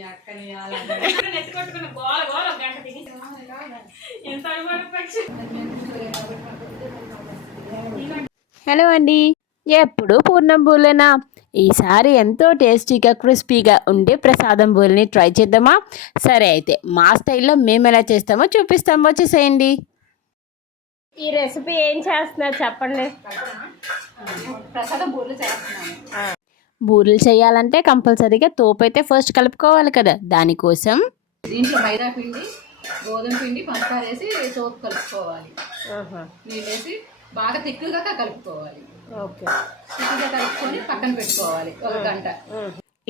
మీ అక్కని అలా నెత్తుకొట్టుకున్న గోల గోల ఒక గంట తిని. ఎంత పక్షి హలో అండి. ఎప్పుడు పూర్ణం బూలేనా? ఈసారి ఎంతో టేస్టీగా క్రిస్పీగా ఉండే ప్రసాదం బూలని ట్రై చేద్దామా? సరే అయితే మా స్టైల్లో మేము ఎలా చేస్తామో చూపిస్తాం. వచ్చేసేయండి. ఈ రెసిపీ ఏం చేస్తున్నారు చెప్పండి. ప్రసాదం బూరెలు చేస్తున్నాను. బూరెలు చేయాలంటే కంపల్సరీగా తోపు అయితే ఫస్ట్ కలుపుకోవాలి కదా. దానికోసం దీంట్లో మైదా పిండి గోధుమ పిండి పంచదార వేసి సోపు కలుపుకోవాలి. నీళ్ళు వేసి బాగా తిక్కుగా కలుపుకోవాలి. ఓకే. తిక్కుగా కలుపుకొని పక్కన పెట్టుకోవాలి. ఒక గంట.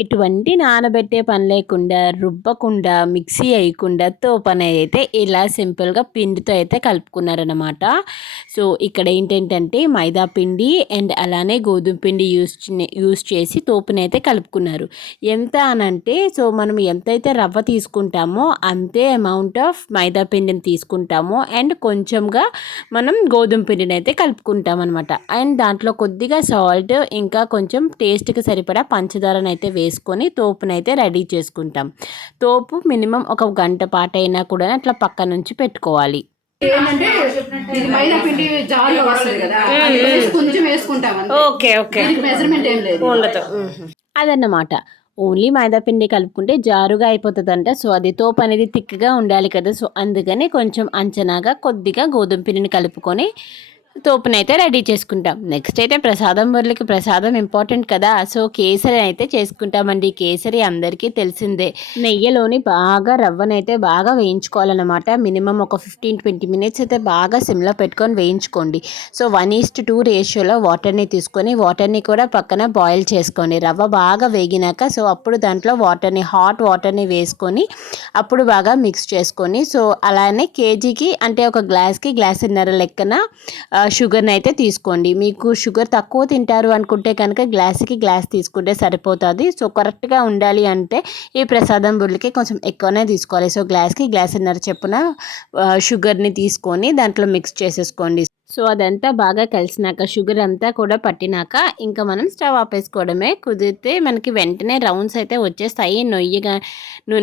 ఇటువంటి నానబెట్టే పని లేకుండా రుబ్బకుండా మిక్సీ వేయకుండా తోపు అయితే ఇలా సింపుల్గా పిండితో అయితే కలుపుకున్నారనమాట సో ఇక్కడ ఏంటంటే మైదా పిండి అండ్ అలానే గోధుమ పిండి యూస్ యూస్ చేసి తోపుని అయితే కలుపుకున్నారు. ఎంత అనంటే సో మనం ఎంతైతే రవ్వ తీసుకుంటామో అంతే అమౌంట్ ఆఫ్ మైదా పిండిని తీసుకుంటామో అండ్ కొంచెంగా మనం గోధుమ పిండిని అయితే కలుపుకుంటాం అనమాట అండ్ దాంట్లో కొద్దిగా సాల్ట్ ఇంకా కొంచెం టేస్ట్కి సరిపడా పంచదారనైతే అయితే వేసుకొని తోపునైతే రెడీ చేసుకుంటాం. తోపు మినిమం ఒక గంట పాటు అయినా కూడా అట్లా పక్క నుంచి పెట్టుకోవాలి. ఏంటంటే ఇది మైదా పిండి జార్లో వస్తుంది కదా అది వేసి కొంచెం వేసుకుంటాం అంతే. Okay okay. దీనికి మెజర్మెంట్ ఏం లేదు. ఉండదు. అదన్నమాట. ఓన్లీ మైదా పిండి కలుపుకుంటే జారుగా అయిపోతుందంట. సో అది తోపు అనేది థిక్గా ఉండాలి కదా. సో అందుకని కొంచెం అంచనాగా కొద్దిగా గోధుమ పిండిని కలుపుకొని తోపునైతే రెడీ చేసుకుంటాం. నెక్స్ట్ అయితే ప్రసాదం బొర్లకి ప్రసాదం ఇంపార్టెంట్ కదా. సో కేసరి అయితే చేసుకుంటామండి. కేసరి అందరికీ తెలిసిందే. నెయ్యిలోని బాగా రవ్వనైతే బాగా వేయించుకోవాలన్నమాట. మినిమం ఒక ఫిఫ్టీన్ ట్వంటీ మినిట్స్ అయితే బాగా సిమ్లో పెట్టుకొని వేయించుకోండి. సో వన్ ఈస్ట్ టూ రేషియోలో వాటర్ని తీసుకొని వాటర్ని కూడా పక్కన బాయిల్ చేసుకోండి. రవ్వ బాగా వేగినాక సో అప్పుడు దాంట్లో వాటర్ని హాట్ వాటర్ని వేసుకొని అప్పుడు బాగా మిక్స్ చేసుకొని సో అలానే కేజీకి అంటే ఒక గ్లాస్కి గ్లాసున్నర లెక్కన షుగర్ని అయితే తీసుకోండి. మీకు షుగర్ తక్కువ తింటారు అనుకుంటే కనుక గ్లాస్కి గ్లాస్ తీసుకుంటే సరిపోతుంది. సో కరెక్ట్గా ఉండాలి అంటే ఈ ప్రసాదం బుర్లకి కొంచెం ఎక్కువనే తీసుకోవాలి. సో గ్లాస్కి గ్లాస్ గ్లాసున్నర చెప్పున షుగర్ని తీసుకొని దాంట్లో మిక్స్ చేసేసుకోండి. సో అదంతా బాగా కలిసినాక షుగర్ అంతా కూడా పట్టినాక ఇంకా మనం స్టవ్ ఆపేసుకోవడమే. కుదిరితే మనకి వెంటనే రౌండ్స్ అయితే వచ్చేస్తాయి. నొయ్యిగా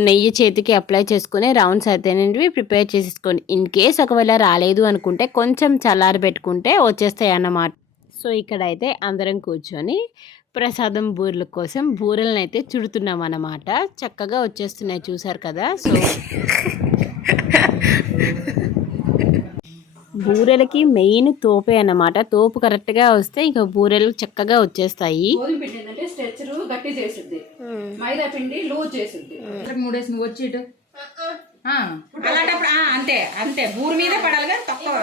నెయ్యి చేతికి అప్లై చేసుకుని రౌండ్స్ అయితేనేవి ప్రిపేర్ చేసేసుకోండి. ఇన్ కేస్ ఒకవేళ రాలేదు అనుకుంటే కొంచెం చల్లారి పెట్టుకుంటే వచ్చేస్తాయి అన్నమాట. సో ఇక్కడైతే అందరం కూర్చొని ప్రసాదం బూరెల కోసం బూరెలను అయితే చుడుతున్నాం అన్నమాట. చక్కగా వచ్చేస్తున్నాయి చూసారు కదా? సో బూరెలకి మెయిన్ తోపే అన్నమాట. తోపు కరెక్ట్గా వస్తే ఇంకా బూరెలు చక్కగా వచ్చేస్తాయి. గోధుమ పిండి ఏంటంటే స్ట్రెచర్ గట్టి చేసిద్ది. మైదా పిండి లూజ్ చేసిద్ది. మూడేసి నువ్వు వచ్చి అలాంటప్పుడు అంతే అంతే. బూరు మీద పడాలిగా తక్కువ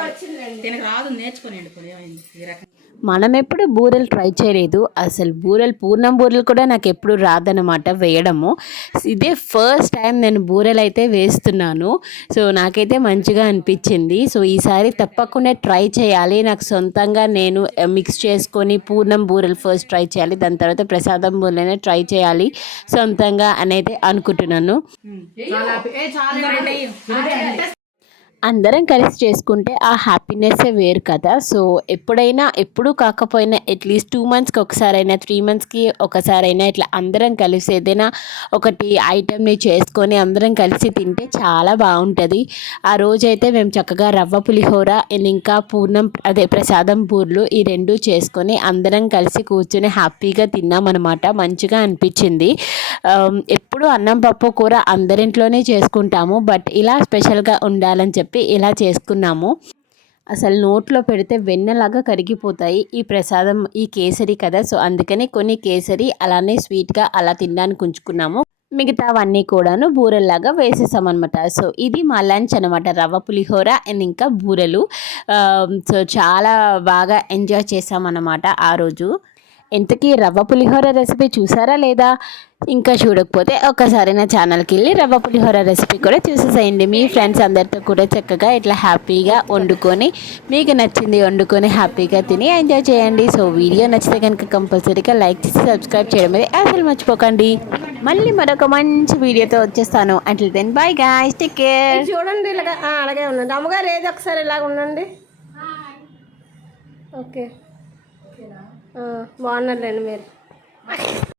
దీనికి రాదు నేర్చుకుని ఎండుకొని ఏమైంది? ఈ రకం. మనం ఎప్పుడు బూరెలు ట్రై చేయలేదు. అసలు బూరెలు పూర్ణం బూరెలు కూడా నాకు ఎప్పుడు రాదనమాట వేయడము. ఇదే ఫస్ట్ టైం నేను బూరెలు అయితే వేస్తున్నాను. సో నాకైతే మంచిగా అనిపించింది. సో ఈసారి తప్పకుండా ట్రై చేయాలి. నాకు సొంతంగా నేను మిక్స్ చేసుకొని పూర్ణం బూరెలు ఫస్ట్ ట్రై చేయాలి. దాని తర్వాత ప్రసాదం బూరెలనే ట్రై చేయాలి. సొంతంగా అనేది అనుకుంటున్నాను. చాలా అందరం కలిసి చేసుకుంటే ఆ హ్యాపీనెస్సే వేరు కదా. సో ఎప్పుడైనా ఎప్పుడు కాకపోయినా అట్లీస్ట్ టూ మంత్స్కి ఒకసారైనా త్రీ మంత్స్కి ఒకసారైనా ఇట్లా అందరం కలిసి ఏదైనా ఒకటి ఐటెంని చేసుకొని అందరం కలిసి తింటే చాలా బాగుంటుంది. ఆ రోజైతే మేము చక్కగా రవ్వ పులిహోర and ఇంకా పూర్ణం అదే ప్రసాదం పూర్లు ఈ రెండు చేసుకొని అందరం కలిసి కూర్చొని హ్యాపీగా తిన్నామన్నమాట. మంచిగా అనిపించింది. ఎప్పుడు అన్నం పప్పు కూర అందరింట్లోనే చేసుకుంటాము బట్ ఇలా స్పెషల్గా ఉండాలని చెప్పి ఇలా చేసుకున్నాము. అసలు నోట్లో పెడితే వెన్నలాగా కరిగిపోతాయి ఈ ప్రసాదం ఈ కేసరి కదా. సో అందుకని కొన్ని కేసరి అలానే స్వీట్గా అలా తినడానికి ఉంచుకున్నాము. మిగతావన్నీ కూడాను బూరెల్లాగా వేసేసామన్నమాట. సో ఇది మా లంచ్ అనమాట రవ్వ పులిహోర అండ్ ఇంకా బూరెలు. సో చాలా బాగా ఎంజాయ్ చేసామన్నమాట ఆ రోజు. ఇంతకీ రవ్వ పులిహోర రెసిపీ చూసారా లేదా? ఇంకా చూడకపోతే ఒక్కసారి నా ఛానల్కి వెళ్ళి రవ్వ పులిహోర రెసిపీ కూడా చూసేసేయండి. మీ ఫ్రెండ్స్ అందరితో కూడా చక్కగా ఇట్లా హ్యాపీగా వండుకొని మీకు నచ్చింది వండుకొని హ్యాపీగా తిని ఎంజాయ్ చేయండి. సో వీడియో నచ్చితే కనుక కంపల్సరీగా లైక్ చేసి సబ్స్క్రైబ్ చేయడం అనేది అసలు మర్చిపోకండి. మళ్ళీ మరొక మంచి వీడియోతో వచ్చేస్తాను. Until then bye guys take care చూడండి ఇలాగా అలాగే ఉండండి. అమ్మగారు ఏది ఒకసారి ఇలాగ ఉండండి. ఓకే బాగున్నారులేండి మీరు.